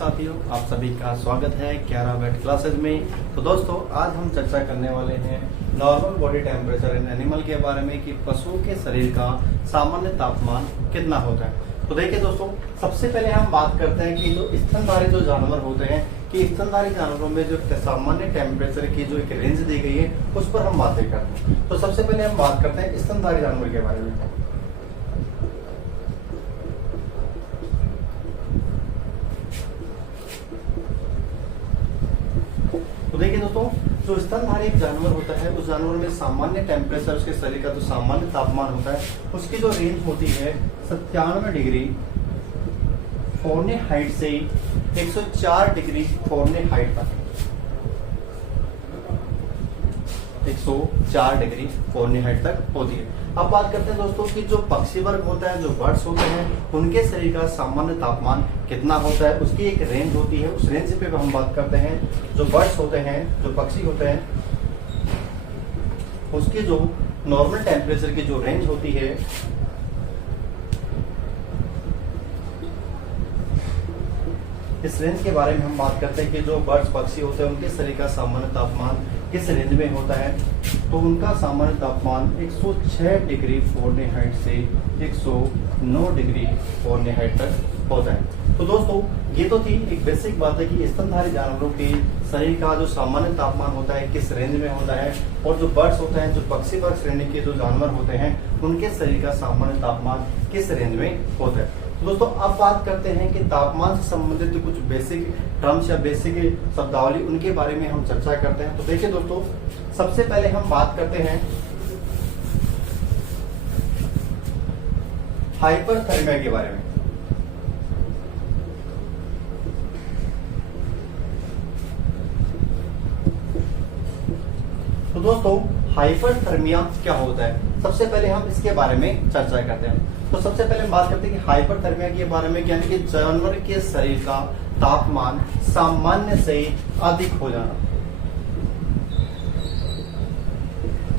साथियों, आप सभी का स्वागत है 11 वेट क्लासेज में। तो दोस्तों, आज हम चर्चा करने वाले हैं normal body temperature in animal के बारे में कि पशु के शरीर का सामान्य तापमान कितना होता है। तो देखिए दोस्तों, सबसे पहले हम बात करते हैं कि जो स्तनधारी जो जानवर होते हैं कि स्तनधारी जानवरों में जो सामान्य टेम्परेचर की जो एक रेंज दी गई है उस पर हम बातें करते हैं। तो सबसे पहले हम बात करते हैं स्तनधारी जानवर के बारे में। तो देखिए दोस्तों, जो स्तनधारी एक जानवर होता है उस जानवर में सामान्य टेम्परेचर, उसके शरीर का जो सामान्य तापमान होता है उसकी जो रेंज होती है 97 डिग्री फ़ारेनहाइट से 104 डिग्री फ़ारेनहाइट तक। 104 डिग्री फ़ारेनहाइट तक होती है। अब बात करते हैं दोस्तों कि जो पक्षी वर्ग होता है, जो बर्ड्स होते हैं, उनके शरीर का सामान्य तापमान कितना होता है, उसकी एक रेंज होती है। उस रेंज पे हम बात करते हैं। जो बर्ड्स होते हैं, जो पक्षी होते हैं, उसकी जो नॉर्मल टेम्परेचर की जो रेंज होती है इस रेंज के बारे में हम बात करते हैं कि जो बर्ड्स पक्षी होते हैं उनके शरीर का सामान्य तापमान किस रेंज में होता है। तो उनका सामान्य तापमान 106 डिग्री फ़ारेनहाइट से 109 डिग्री फ़ारेनहाइट तक होता है। तो दोस्तों, ये तो थी एक बेसिक बात है कि स्तनधारी जानवरों के शरीर का जो सामान्य तापमान होता है किस रेंज में होता है, और जो बर्ड्स होते हैं, जो पक्षी वर्ग श्रेणी के जो जानवर होते हैं, उनके शरीर का सामान्य तापमान किस रेंज में होता है। तो दोस्तों, अब बात करते हैं कि तापमान से संबंधित जो कुछ बेसिक टर्म्स या बेसिक शब्दावली उनके बारे में हम चर्चा करते हैं। तो देखिए दोस्तों, सबसे पहले हम बात करते हैं हाइपरथर्मिया के बारे में। तो दोस्तों, हाइपरथर्मिया क्या होता है, सबसे पहले हम इसके बारे में चर्चा करते हैं। तो सबसे पहले हम बात करते हैं कि हाइपरथर्मिया के बारे में, यानी कि जानवर के शरीर का तापमान सामान्य से अधिक हो जाना।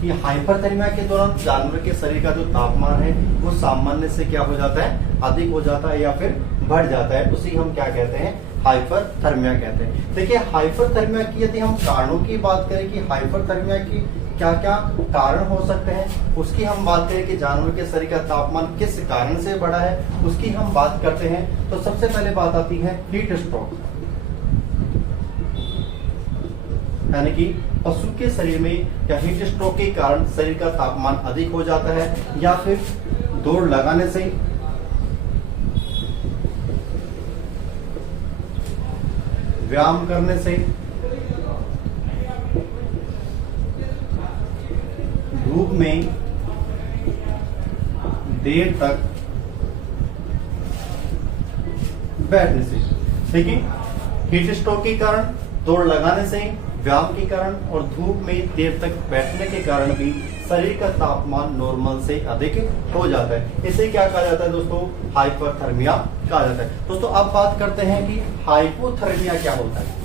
कि हाइपरथर्मिया के दौरान जानवर के शरीर का जो तापमान है वो सामान्य से क्या हो जाता है, अधिक हो जाता है या फिर बढ़ जाता है। उसी हम क्या कहते हैं, हाइपरथर्मिया कहते हैं। देखिए, हाइपरथर्मिया की यदि हम कारणों की बात करें कि हाइपरथर्मिया की क्या क्या कारण हो सकते हैं, उसकी हम बात करें कि जानवर के शरीर का तापमान किस कारण से बढ़ा है, उसकी हम बात करते हैं। तो सबसे पहले बात आती है हीट स्ट्रोक, यानी कि पशु के शरीर में या हीट स्ट्रोक के कारण शरीर का तापमान अधिक हो जाता है, या फिर दौड़ लगाने से, व्यायाम करने से, धूप में देर तक बैठने से। देखिए, हीट स्ट्रोक के कारण, दौड़ लगाने से, व्यायाम के कारण और धूप में देर तक बैठने के कारण भी शरीर का तापमान नॉर्मल से अधिक हो जाता है। इसे क्या कहा जाता है दोस्तों, हाइपरथर्मिया कहा जाता है। दोस्तों, अब बात करते हैं कि हाइपोथर्मिया क्या होता है।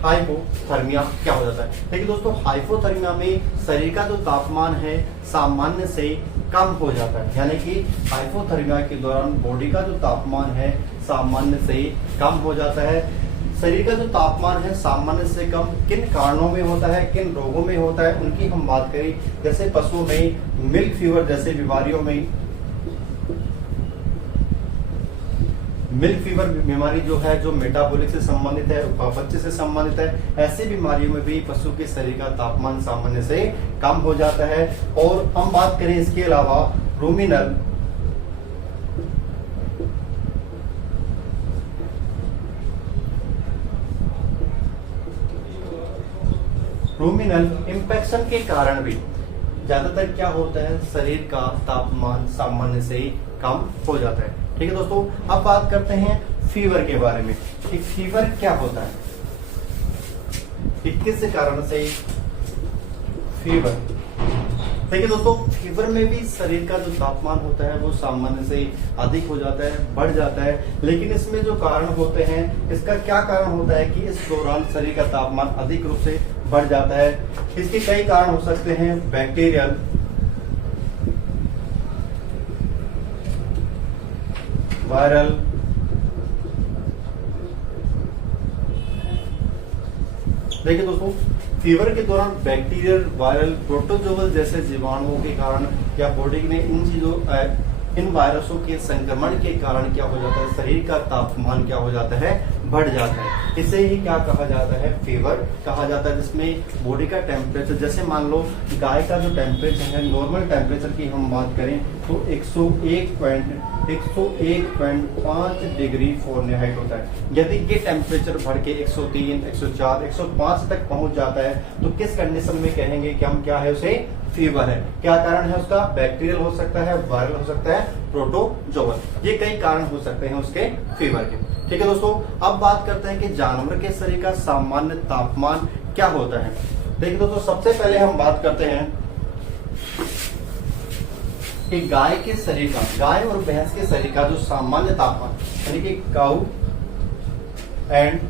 हाइपोथर्मिया क्या हो जाता है। देखिए दोस्तों, हाइपोथर्मिया में शरीर का जो तापमान है सामान्य से कम हो जाता है, यानी कि हाइपोथर्मिया के दौरान बॉडी का जो तापमान है सामान्य से कम हो जाता है। शरीर का जो तापमान है सामान्य से कम किन कारणों में होता है, किन रोगों में होता है, उनकी हम बात करें। जैसे पशुओं में मिल्क फीवर जैसे बीमारियों में, मिल्क फीवर बीमारी जो है, जो मेटाबॉलिक से संबंधित है, उपापचय से संबंधित है, ऐसी बीमारियों में भी पशु के शरीर का तापमान सामान्य से कम हो जाता है। और हम बात करें इसके अलावा रूमिनल इंफेक्शन के कारण भी ज्यादातर क्या होता है, शरीर का तापमान सामान्य से कम हो जाता है। ठीक है दोस्तों, अब बात करते हैं फीवर के बारे में कि फीवर क्या होता है, किस कारण से फीवर। देखिए दोस्तों, फीवर में भी शरीर का जो तापमान होता है वो सामान्य से अधिक हो जाता है, बढ़ जाता है। लेकिन इसमें जो कारण होते हैं, इसका क्या कारण होता है कि इस दौरान शरीर का तापमान अधिक रूप से बढ़ जाता है। इसके कई कारण हो सकते हैं, बैक्टीरियल, वायरल, देखिए दोस्तों, फीवर के दौरान बैक्टीरियल, वायरल, प्रोटोजोअल जैसे जीवाणुओं के कारण या बॉडी में इन वायरसों के संक्रमण के कारण क्या हो जाता है, शरीर का तापमान क्या हो जाता है, बढ़ जाता है। इसे ही क्या कहा जाता है, फीवर कहा जाता है, जिसमें बॉडी का टेम्परेचर, जैसे मान लो गाय का जो टेम्परेचर है, नॉर्मल टेम्परेचर की हम बात करें तो 101.5 डिग्री फ़ारेनहाइट होता है। यदि ये टेम्परेचर बढ़ के 103, 104, 105 तक पहुंच जाता है तो किस कंडीशन में कहेंगे कि हम क्या है, उसे फीवर है। क्या कारण है उसका, बैक्टीरियल हो सकता है, वायरल हो सकता है, प्रोटोजोअल, ये कई कारण हो सकते हैं उसके फीवर के। ठीक है दोस्तों, अब बात करते हैं कि जानवर के शरीर का सामान्य तापमान क्या होता है। देखिए दोस्तों, सबसे पहले हम बात करते हैं कि गाय के शरीर का, गाय और भैंस के शरीर का जो सामान्य तापमान, यानी कि काऊ एंड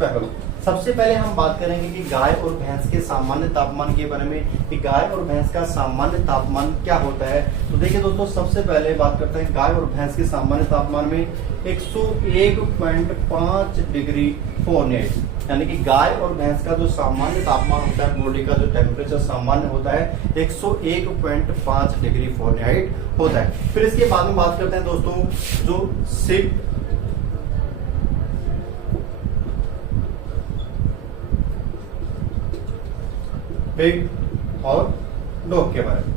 बैफलो। सबसे पहले हम बात करेंगे कि गाय और भैंस के सामान्य तापमान के बारे में, कि गाय और भैंस का सामान्य तापमान क्या होता है। तो देखिए दोस्तों, सबसे पहले बात करते हैं गाय और भैंस के सामान्य तापमान में 101.5 डिग्री फ़ारेनहाइट, यानी कि गाय और भैंस का जो सामान्य तापमान होता है, बॉडी का जो टेम्परेचर सामान्य होता है 101.5 डिग्री फ़ारेनहाइट होता है। फिर इसके बाद में बात करते हैं दोस्तों, जो सिप, पिग और डॉग के बारे में।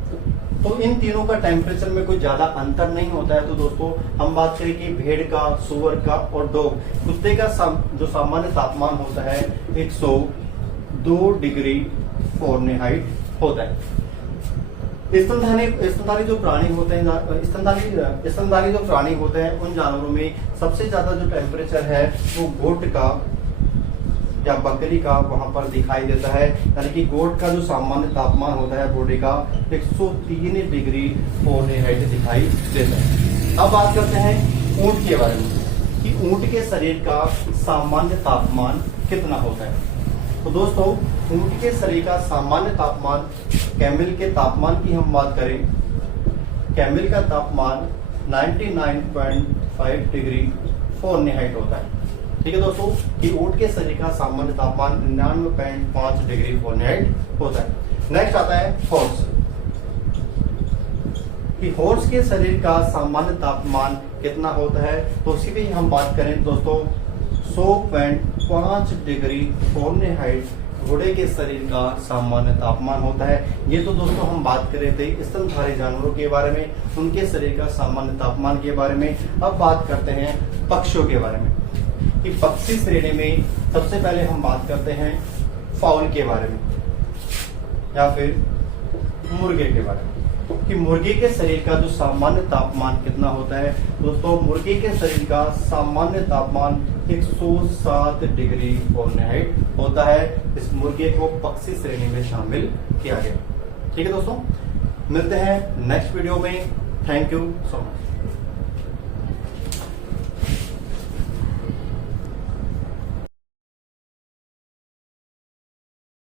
तो इन तीनों का टेम्परेचर में कोई ज्यादा अंतर नहीं होता है। तो दोस्तों, हम बात करें कि भेड़ का, सुअर का और डॉग, कुत्ते का जो सामान्य तापमान होता है 102 डिग्री फ़ारेनहाइट होता है। स्तनधारी जो प्राणी होते हैं, स्तनधारी जो प्राणी होते हैं, उन जानवरों में सबसे ज्यादा जो टेम्परेचर है वो गोट का या बकरी का वहां पर दिखाई देता है, यानी कि गोट का जो सामान्य तापमान होता है बॉडी का 103 डिग्री फ़ारेनहाइट दिखाई देता है। अब बात करते हैं ऊंट के बारे में, कि ऊंट के शरीर का सामान्य तापमान कितना होता है। तो दोस्तों, ऊंट के शरीर का सामान्य तापमान, कैमल के तापमान की हम बात करें, कैमल का तापमान 99.5 डिग्री फ़ारेनहाइट होता है। ठीक है दोस्तों, कि ऊंट के शरीर का सामान्य तापमान 99.5 डिग्री फ़ारेनहाइट होता है। नेक्स्ट आता है हॉर्स, कि हॉर्स के शरीर का सामान्य तापमान कितना होता है। तो उसी पे हम बात करें दोस्तों, 100.5 डिग्री फ़ारेनहाइट घोड़े के शरीर का सामान्य तापमान होता है। ये तो दोस्तों हम बात कर रहे थे स्तनधारी जानवरों के बारे में, उनके शरीर का सामान्य तापमान के बारे में। अब बात करते हैं पक्षियों के बारे में, कि पक्षी श्रेणी में सबसे पहले हम बात करते हैं फाउल के बारे में या फिर मुर्गे के बारे में, कि मुर्गे के शरीर का जो सामान्य तापमान कितना होता है। दोस्तों, मुर्गे के शरीर का सामान्य तापमान 107 डिग्री फ़ारेनहाइट होता है। इस मुर्गे को पक्षी श्रेणी में शामिल किया गया। ठीक है दोस्तों, मिलते हैं नेक्स्ट वीडियो में। Thank you so much.